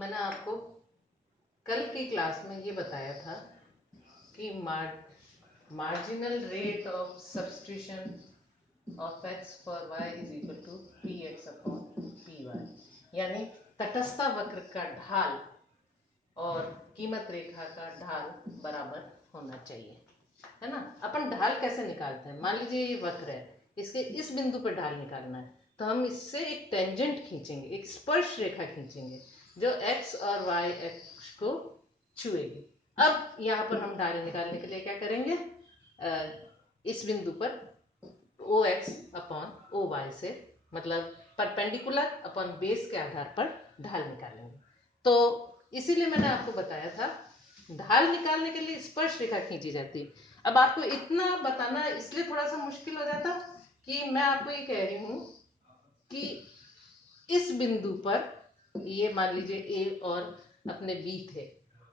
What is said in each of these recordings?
मैंने आपको कल की क्लास में ये बताया था कि marginal rate of substitution of x for y is equal to P X upon P Y, यानी तटस्थ वक्र का ढाल और कीमत रेखा का ढाल बराबर होना चाहिए, है ना। अपन ढाल कैसे निकालते हैं? मान लीजिए ये वक्र है, इसके इस बिंदु पर ढाल निकालना है तो हम इससे एक टेंजेंट खींचेंगे, एक स्पर्श रेखा खींचेंगे जो x और y अक्ष को छुएगी। अब यहाँ पर हम ढाल निकालने के लिए क्या करेंगे? इस बिंदु पर ओ एक्स अपॉन ओ वाई से, मतलब परपेंडिकुलर अपॉन बेस के आधार पर ढाल निकालेंगे। तो इसीलिए मैंने आपको बताया था ढाल निकालने के लिए स्पर्श रेखा खींची जाती है। अब आपको इतना बताना इसलिए थोड़ा सा मुश्किल हो जाता कि मैं आपको ये कह रही हूं कि इस बिंदु पर, ये मान लीजिए ए और अपने बी थे,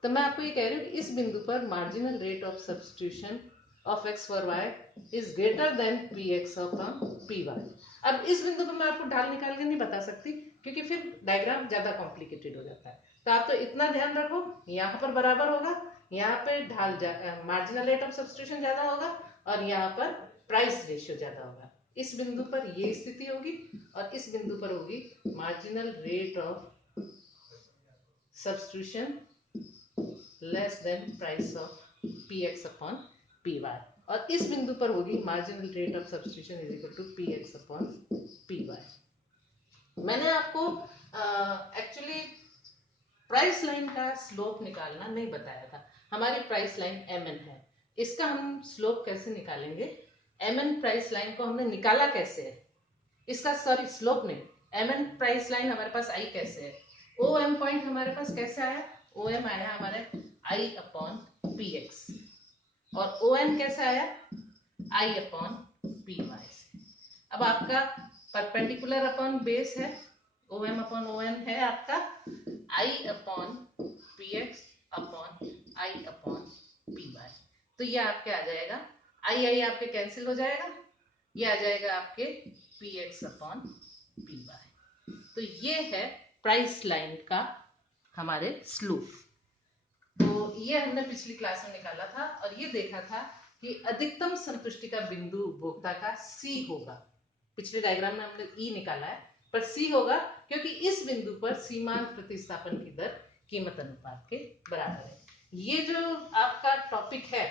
तो मैं आपको ये कह रही हूँ कि इस बिंदु पर marginal rate of substitution of X for Y is greater than P X upon P Y. अब इस बिंदु पर मैं आपको ढाल निकाल के नहीं बता सकती क्योंकि फिर डायग्राम ज्यादा कॉम्प्लिकेटेड हो जाता है। तो आप तो इतना ध्यान रखो, यहाँ पर बराबर होगा, यहाँ पे ढाल मार्जिनल रेट ऑफ सब्स्टिट्यूशन ज्यादा होगा और यहाँ पर प्राइस रेशियो ज्यादा होगा। इस बिंदु पर ये स्थिति होगी और इस बिंदु पर होगी marginal rate of substitution less than price of P X upon P Y, और इस बिंदु पर होगी marginal rate of substitution is equal to P X upon P Y. मैंने आपको एक्चुअली प्राइस लाइन का स्लोप निकालना नहीं बताया था। हमारी प्राइस लाइन एम एन है, इसका हम स्लोप कैसे निकालेंगे? एम एन प्राइस लाइन को हमने निकाला कैसे है इसका, सॉरी स्लोप नहीं, एम एन प्राइस लाइन हमारे पास आई कैसे है, ओ एम पॉइंट हमारे पास कैसे आया? ओ एम आया हमारे आई अपॉन पी एक्स, और ओ एन कैसे आया? आई अपॉन पी वाई से। अब आपका परपेंडिकुलर अपॉन बेस है, O M upon O N है आपका I upon P X upon I upon P Y. तो ये आपके आ जाएगा, आई आई आपके कैंसिल हो जाएगा, ये आ जाएगा आपके P X upon P Y. तो ये है प्राइस लाइन का हमारे स्लोप। तो ये हमने पिछली क्लास में निकाला था और ये देखा था कि अधिकतम संतुष्टि का बिंदु उपभोक्ता का सी होगा। पिछले डायग्राम में हमने ई निकाला है पर सी होगा क्योंकि इस बिंदु पर सीमांत प्रतिस्थापन की दर कीमत अनुपात के बराबर है। ये जो आपका टॉपिक है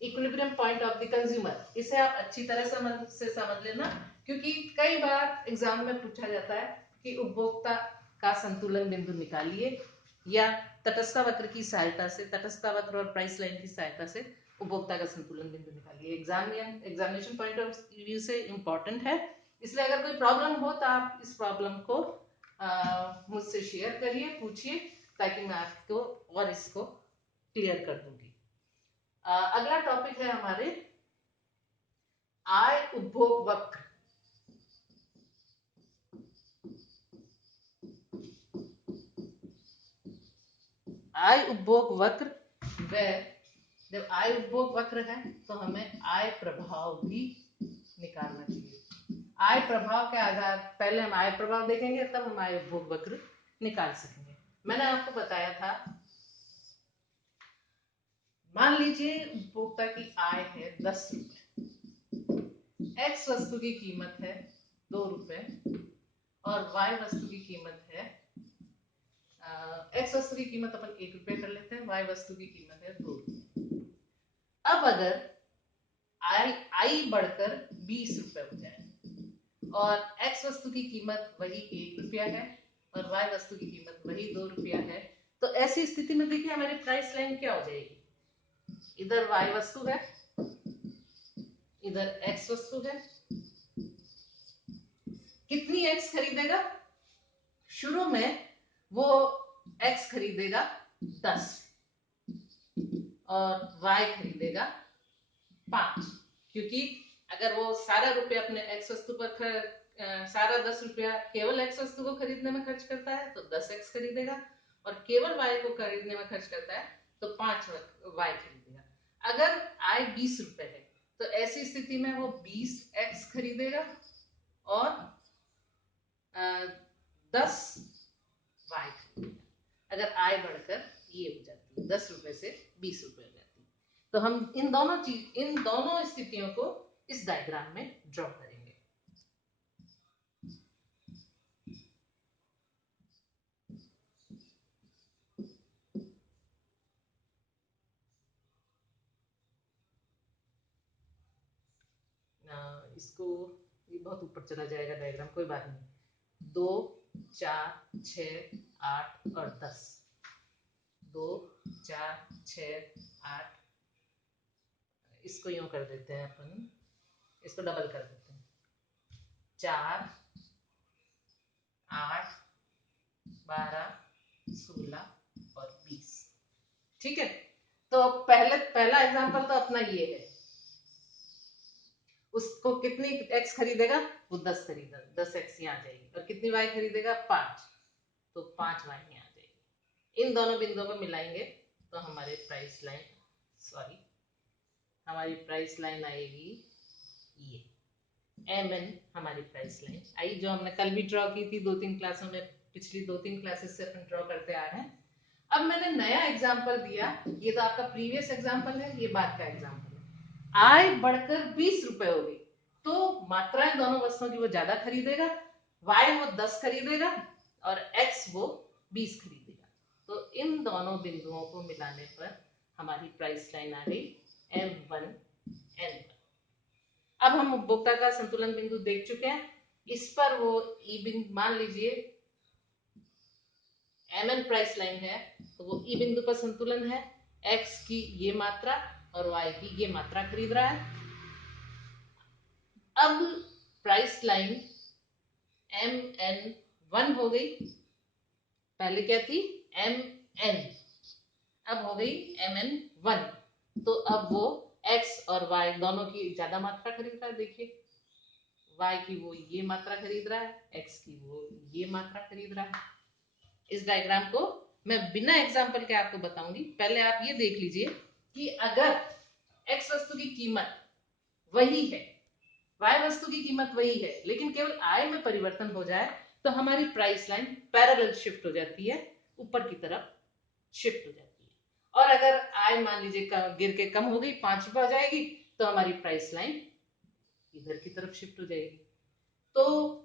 equilibrium point of the consumer, इसे आप अच्छी तरह से समझ लेना क्योंकि कई बार एग्जाम में पूछा जाता है कि उपभोक्ता का संतुलन बिंदु निकालिए, या तटस्थ वक्र की सहायता से, तटस्थ वक्र और प्राइस लाइन की सहायता से उपभोक्ता का संतुलन बिंदु निकालिए। एग्जामिनेशन पॉइंट ऑफ व्यू से इंपॉर्टेंट है, इसलिए अगर कोई प्रॉब्लम हो तो आप इस प्रॉब्लम को मुझसे शेयर करिए, पूछिए, ताकि मैं आपको और इसको क्लियर कर दूंगी। अगला टॉपिक है हमारे आय उपभोग वक्र। आय उपभोग वक्र, व जब आय उपभोग वक्र है तो हमें आय प्रभाव भी निकालना चाहिए। आय प्रभाव के आधार, पहले हम आय प्रभाव देखेंगे तब हम आय उपभोग वक्र निकाल सकेंगे। मैंने आपको बताया था, मान लीजिए उपभोक्ता की आय है 10 रुपए, एक्स वस्तु की कीमत है 2 रुपए और वाई वस्तु की कीमत है, एक्स वस्तु की कीमत अपन 1 रुपए कर लेते हैं, वाई वस्तु की कीमत है 2 रुपए। अब अगर आई बढ़कर 20 रुपए हो जाए और एक्स वस्तु की कीमत वही 1 रुपया है और वाई वस्तु की कीमत वही 2 रुपया है, तो ऐसी स्थिति में देखिए हमारी प्राइस लाइन क्या हो जाएगी? इधर वाई वस्तु है, इधर एक्स वस्तु है। कितनी एक्स खरीदेगा? शुरू में वो एक्स खरीदेगा 10 और वाई खरीदेगा 5, क्योंकि अगर वो सारा रुपया अपने एक्स वस्तु पर सारा 10 रुपया केवल एक्स वस्तु को खरीदने में खर्च करता है तो 10 एक्स खरीदेगा, और केवल वाई को खरीदने में खर्च करता है तो 5 वाई खरीदेगा। अगर आय 20 रुपए है तो ऐसी स्थिति में वो 20 एक्स खरीदेगा और 10 वाई खरीदेगा। अगर आय बढ़कर ये हो जाती है 10 रुपए से 20 रुपए हो जाती है। तो हम इन दोनों स्थितियों को इस डायग्राम में ड्रॉ करेंगे। इसको ये बहुत ऊपर चला जाएगा डायग्राम, कोई बात नहीं। 2 4 6 8 और 10, 2 4 6 8, इसको यूं कर देते हैं अपन, इसको डबल कर देते हैं, 4 8 12 16 और 20। ठीक है, तो पहला एग्जांपल तो अपना ये है, उसको कितनी x खरीदेगा, वो 10 खरीदेगा, 10 x यहाँ आ जाएगी, और कितनी y खरीदेगा 5, तो 5 y यहाँ आ जाएगी। इन दोनों बिंदुओं को मिलाएंगे तो हमारी प्राइस लाइन आएगी ये mn, हमारी प्राइस लाइन आई, जो हमने कल भी ड्रॉ की थी 2-3 क्लासों में, पिछली 2-3 क्लासेस से अपन ड्रॉ करते आ रहे हैं। अब मैंने नया एग्जांपल दिया, ये तो आपका प्रीवियस एग्जांपल है, ये बाद का एग्जांपल है। आय बढ़कर 20 रुपए हो गई, तो मात्राएं दोनों वस्तुओं की वो ज्यादा खरीदेगा, y वो 10 खरीदेगा और x वो 20 खरीदेगा। तो इन दोनों बिंदुओं को मिलाने पर हमारी प्राइस लाइन आ गई M1 N1। अब हम उपभोक्ता का संतुलन बिंदु देख चुके हैं, इस पर वो ई बिंदु मान लीजिए MN प्राइस लाइन है, तो वो ई बिंदु पर संतुलन है, x की ये मात्रा और y की ये मात्रा खरीद रहा है। अब प्राइस लाइन MN1 हो गई, पहले क्या थी MN, अब हो गई MN1। तो अब वो x और y दोनों की ज्यादा मात्रा खरीद रहा है, देखिए y की वो ये मात्रा खरीद रहा है, x की वो ये मात्रा खरीद रहा है। इस डायग्राम को मैं बिना एग्जाम्पल के आपको बताऊंगी, पहले आप ये देख लीजिए कि अगर x वस्तु की कीमत वही है, y वस्तु की कीमत वही है, लेकिन केवल आय में परिवर्तन हो जाए तो हमारी प्राइस लाइन पैरेलल शिफ्ट हो जाती है, ऊपर की तरफ शिफ्ट हो जाती है। और अगर आय मान लीजिए गिर के कम हो गई, 5 रुपए हो जाएगी, तो हमारी प्राइस लाइन इधर की तरफ शिफ्ट हो जाएगी। तो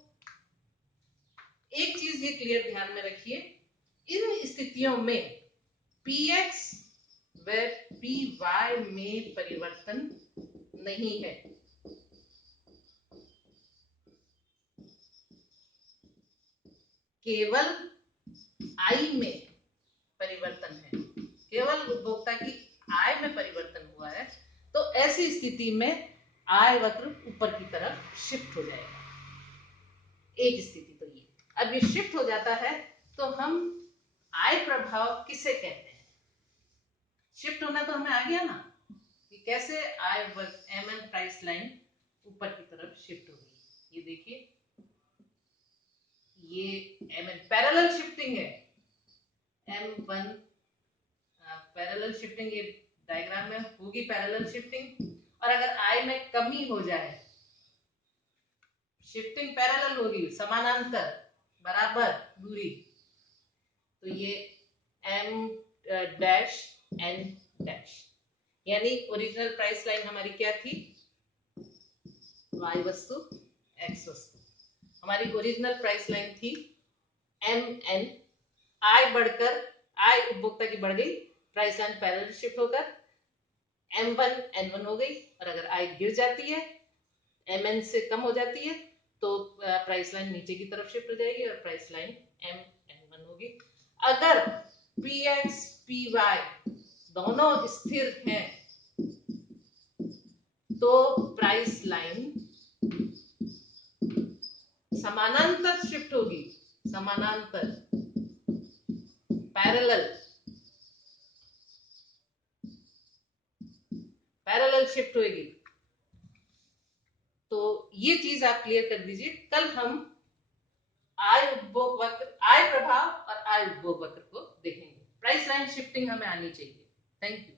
एक चीज ये क्लियर ध्यान में रखिए, इन स्थितियों में px व py में परिवर्तन नहीं है, केवल आई में परिवर्तन है, केवल उपभोक्ता की आय में परिवर्तन हुआ है। तो ऐसी स्थिति में आय वक्र ऊपर की तरफ शिफ्ट हो जाएगा। एक स्थिति तो ये, अब ये शिफ्ट हो जाता है तो हम आय प्रभाव किसे कहते हैं, शिफ्ट होना तो हमें आ गया ना कि कैसे आय MN प्राइस लाइन ऊपर की तरफ शिफ्ट हो गई। ये देखिए, ये MN पैरेलल शिफ्टिंग है, M1 पैरेलल शिफ्टिंग, ये डायग्राम में होगी पैरेलल शिफ्टिंग। और अगर आय में कमी हो जाए, शिफ्टिंग पैरेलल होगी, समानांतर बराबर दूरी, तो ये M डैश N डैश, यानी ओरिजिनल प्राइस लाइन हमारी क्या थी, y वस्तु x वस्तु, हमारी ओरिजिनल प्राइस लाइन थी MN, आय बढ़कर, आय उपभोक्ता की बढ़ गई, प्राइस लाइन पैरेलल शिफ्ट होकर M1 N1 हो गई, और अगर आय गिर जाती है, MN से कम हो जाती है, तो प्राइस लाइन नीचे की तरफ शिफ्ट हो जाएगी और प्राइस लाइन MN1 होगी। अगर PX PY दोनों स्थिर हैं तो प्राइस लाइन समानांतर शिफ्ट होगी, समानांतर पैरेलल शिफ्ट होगी। तो ये चीज आप क्लियर कर दीजिए, कल हम आय उपभोग वक्र, आय प्रभाव और आय उपभोग वक्र को देखेंगे। प्राइस लाइन शिफ्टिंग हमें आनी चाहिए। Thank you.